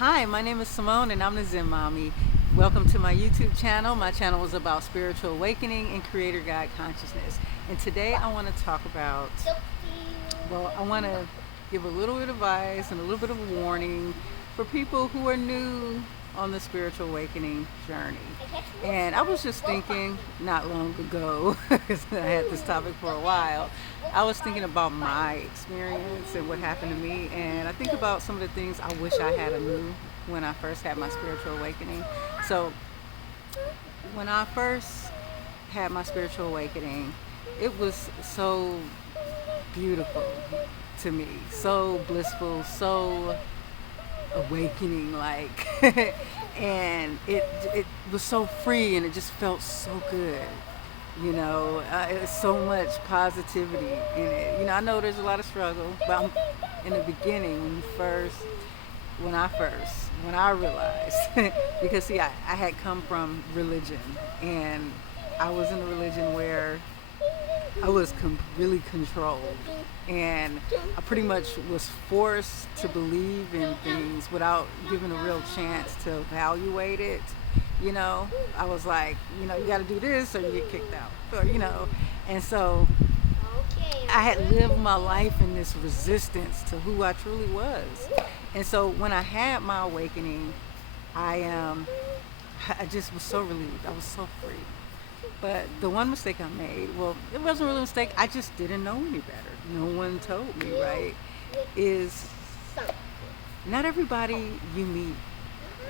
Hi, my name is Simone and I'm the Zen Mommy. Welcome to my YouTube channel. My channel is about spiritual awakening and creator guide consciousness. And today I want to talk about, I want to give a little bit of advice and a little bit of a warning for people who are new on the spiritual awakening journey. And I was just thinking not long ago, because I had this topic for a while, I was thinking about my experience and what happened to me. And I think about some of the things I wish I had knew when I first had my spiritual awakening. So when I first had my spiritual awakening, it was so beautiful to me, so blissful, so awakening, like, and it was so free and it just felt so good. It was so much positivity in it. I know there's a lot of struggle, but in the beginning, when I realized, because see, I had come from religion, and I was in a religion where I was really controlled, and I pretty much was forced to believe in things without given a real chance to evaluate it. I was like, you got to do this or you get kicked out, and so I had lived my life in this resistance to who I truly was. And so when I had my awakening, I just was so relieved. I was so free. But the one mistake I made, well, it wasn't really a mistake. I just didn't know any better. No one told me, right? Is not everybody you meet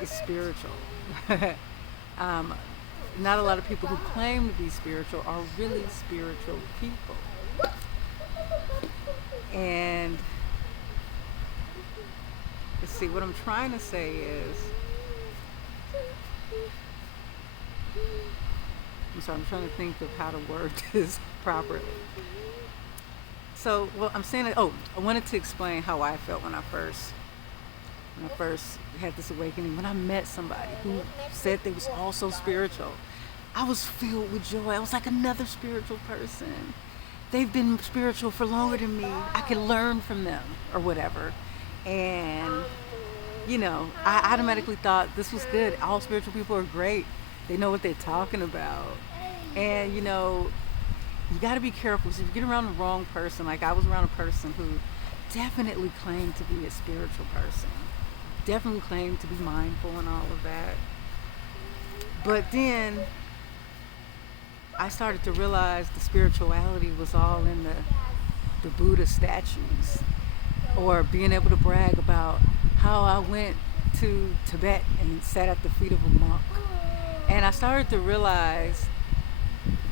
is spiritual. um, Not a lot of people who claim to be spiritual are really spiritual people. And let's see, what I'm trying to say is, I'm trying to think of how to word this properly. So, I'm saying that, I wanted to explain how I felt when I first had this awakening. When I met somebody who said they was also spiritual, I was filled with joy. I was like another spiritual person. They've been spiritual for longer than me. I could learn from them or whatever. And, I automatically thought this was good. All spiritual people are great. They know what they're talking about. And, you got to be careful. So if you get around the wrong person, like I was around a person who definitely claimed to be a spiritual person, definitely claimed to be mindful and all of that. But then I started to realize the spirituality was all in the Buddha statues, or being able to brag about how I went to Tibet and sat at the feet of a monk. And I started to realize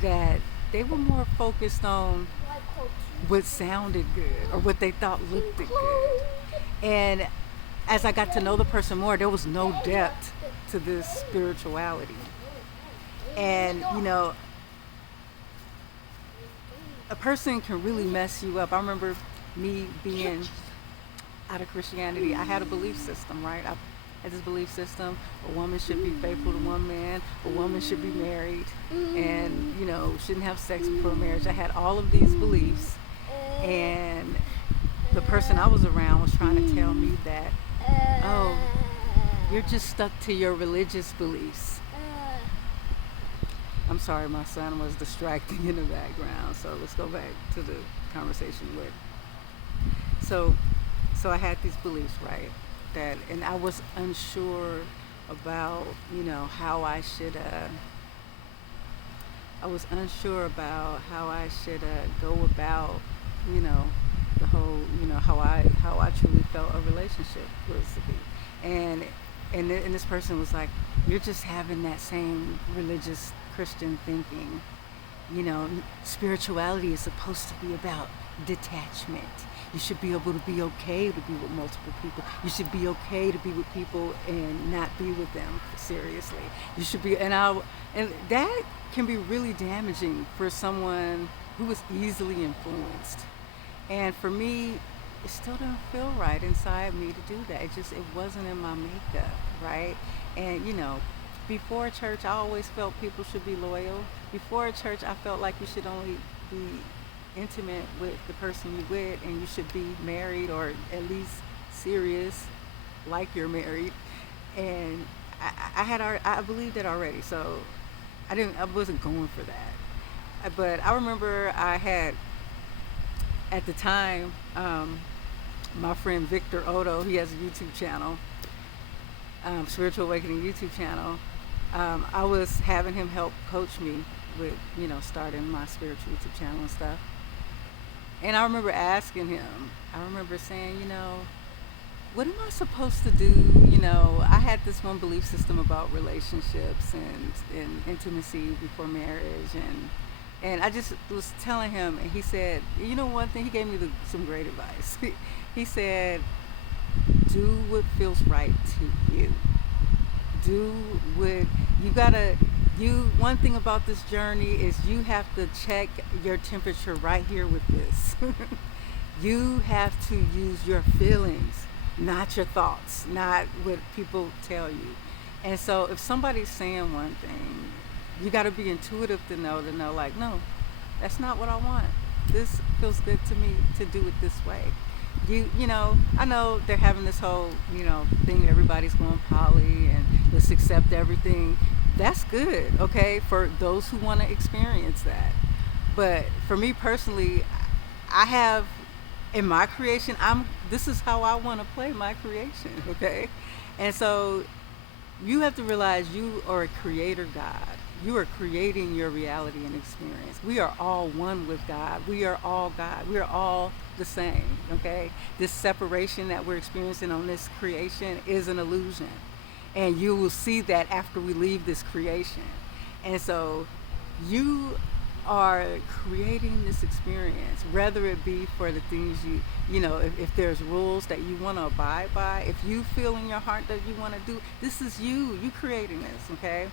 that they were more focused on what sounded good or what they thought looked good. And as I got to know the person more, there was no depth to this spirituality. And, a person can really mess you up. I remember me being out of Christianity. I had a belief system, right? I had this belief system: a woman should be faithful to one man, a woman should be married, and shouldn't have sex before marriage. I had all of these beliefs, and the person I was around was trying to tell me that, oh, you're just stuck to your religious beliefs. I'm sorry, my son was distracting in the background, so let's go back to the conversation with. So I had these beliefs, right? And I was unsure about, how I should. I was unsure about how I should go about, the whole, how I truly felt a relationship was to be. And this person was like, you're just having that same religious Christian thinking. Spirituality is supposed to be about detachment. You should be able to be okay to be with multiple people. You should be okay to be with people and not be with them seriously. You should be, and that can be really damaging for someone who is easily influenced. And for me, it still didn't feel right inside me to do that. It wasn't in my makeup, right? And before church, I always felt people should be loyal. Before church, I felt like you should only be intimate with the person you're with, and you should be married or at least serious, like you're married. and I believed it already, so I wasn't going for that. But I remember I had at the time, my friend Victor Odo, he has a YouTube channel, Spiritual Awakening YouTube channel. I was having him help coach me with, starting my spiritual YouTube channel and stuff. And I remember asking him, I remember saying, what am I supposed to do? I had this one belief system about relationships and intimacy before marriage, and I just was telling him, and he said, one thing, he gave me some great advice. He said, do what feels right to you. Do what you gotta. One thing about this journey is you have to check your temperature right here with this. You have to use your feelings, not your thoughts, not what people tell you. And so if somebody's saying one thing, you got to be intuitive to know like, no, that's not what I want. This feels good to me to do it this way. I know they're having this whole, thing, everybody's going poly and let's accept everything. That's good, okay, for those who want to experience that. But for me personally, I have, in my creation, this is how I want to play my creation, okay? And so you have to realize you are a creator God. You are creating your reality and experience. We are all one with God. We are all God. We are all the same, okay? This separation that we're experiencing on this creation is an illusion. And you will see that after we leave this creation. And so you are creating this experience, whether it be for the things if there's rules that you want to abide by, if you feel in your heart that you want to do, this is you creating this, okay?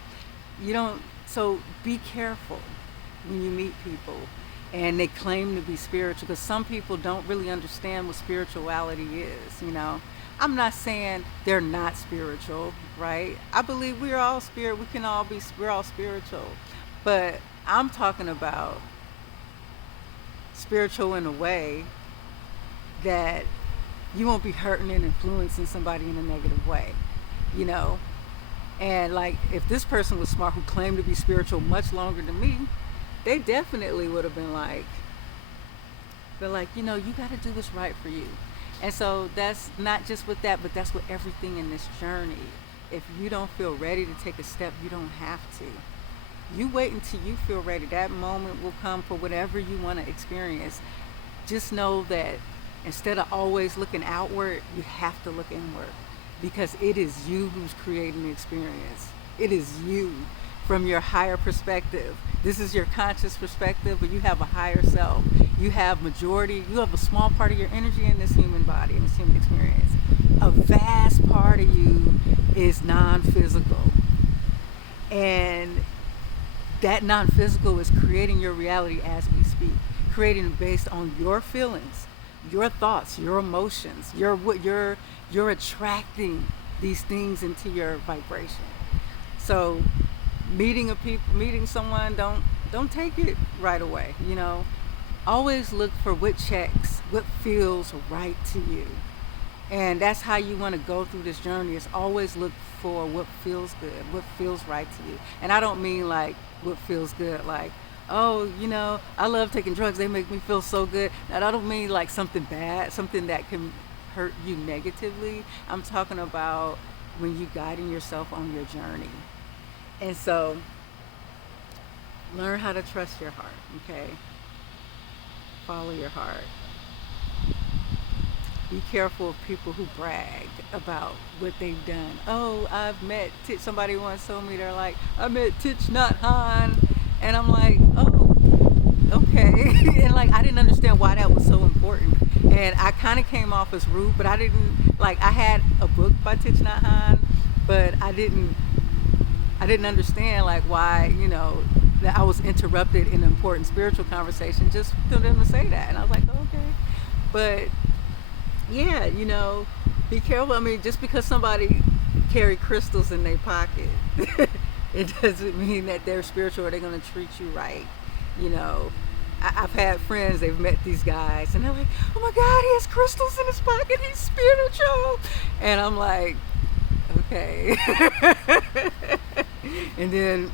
So be careful when you meet people and they claim to be spiritual, because some people don't really understand what spirituality is, I'm not saying they're not spiritual, right? I believe we're all spirit. We're all spiritual. But I'm talking about spiritual in a way that you won't be hurting and influencing somebody in a negative way, And like, if this person was smart who claimed to be spiritual much longer than me, they definitely would have been like, you got to do what's right for you. And so that's not just with that, but that's with everything in this journey. If you don't feel ready to take a step, you don't have to. You wait until you feel ready. That moment will come for whatever you want to experience. Just know that instead of always looking outward, you have to look inward, because it is you who's creating the experience. It is you from your higher perspective. This is your conscious perspective, but you have a higher self. You have a small part of your energy in this human body, in this human experience. A vast part of you is non-physical. And that non-physical is creating your reality as we speak, creating it based on your feelings, your thoughts, your emotions. You're attracting these things into your vibration. So meeting someone, don't take it right away, Always look for what checks, what feels right to you. And that's how you want to go through this journey, is always look for what feels good, what feels right to you. And I don't mean like what feels good, like, oh, I love taking drugs, they make me feel so good. And I don't mean like something bad, something that can hurt you negatively. I'm talking about when you guiding yourself on your journey. And so learn how to trust your heart, okay? Follow your heart. Be careful of people who brag about what they've done. Oh, I've met somebody once told me, they're like, I met Thich Nhat Hanh. And I'm like, oh, okay. And like, I didn't understand why that was so important. And I kind of came off as rude, but I didn't, like, I had a book by Thich Nhat Hanh, but I didn't understand like why, that I was interrupted in an important spiritual conversation just for them to say that. And I was like, okay. But yeah, be careful. I mean, just because somebody carry crystals in their pocket, it doesn't mean that they're spiritual or they're going to treat you right. I've had friends, they've met these guys and they're like, oh my God, he has crystals in his pocket, he's spiritual. And I'm like, okay. And then,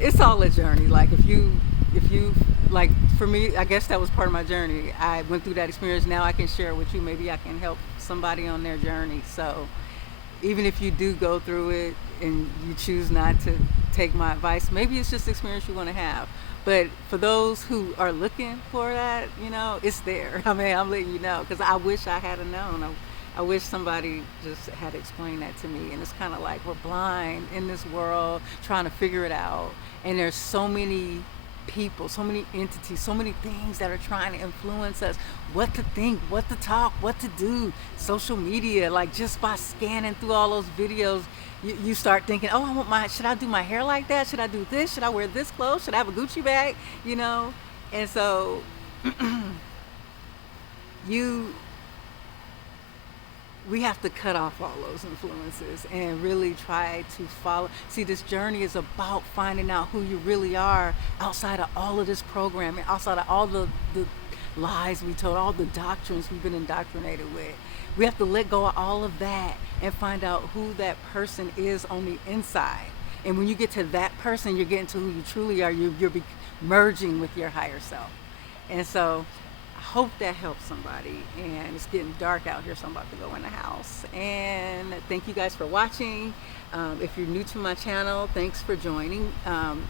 it's all a journey. Like if you like, for me, I guess that was part of my journey. I went through that experience. Now I can share it with you. Maybe I can help somebody on their journey. So even if you do go through it and you choose not to take my advice, maybe it's just the experience you want to have. But for those who are looking for that, it's there. I mean, I'm letting you know because I wish I had known. I wish somebody just had explained that to me. And it's kind of like we're blind in this world trying to figure it out. And there's so many people, so many entities, so many things that are trying to influence us, what to think, what to talk, what to do. Social media, like just by scanning through all those videos, you start thinking, oh, should I do my hair like that? Should I do this? Should I wear this clothes? Should I have a Gucci bag? And so you we have to cut off all those influences and really try to follow. See, this journey is about finding out who you really are outside of all of this programming, outside of all the lies we told, all the doctrines we've been indoctrinated with. We have to let go of all of that and find out who that person is on the inside. And when you get to that person, you're getting to who you truly are. You're merging with your higher self. And so I hope that helps somebody. And it's getting dark out here, so I'm about to go in the house. And thank you guys for watching. If you're new to my channel, thanks for joining.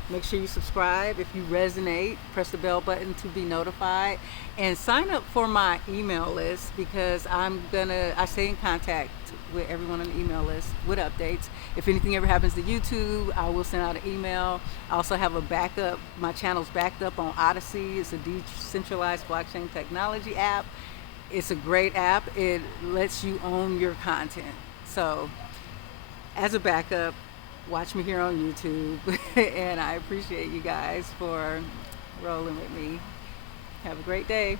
Make sure you subscribe. If you resonate, press the bell button to be notified. And sign up for my email list because I stay in contact with everyone on the email list with updates. If anything ever happens to YouTube, I will send out an email. I also have a backup. My channel's backed up on Odyssey. It's a decentralized blockchain technology app. It's a great app. It lets you own your content. So as a backup, watch me here on YouTube. And I appreciate you guys for rolling with me. Have a great day.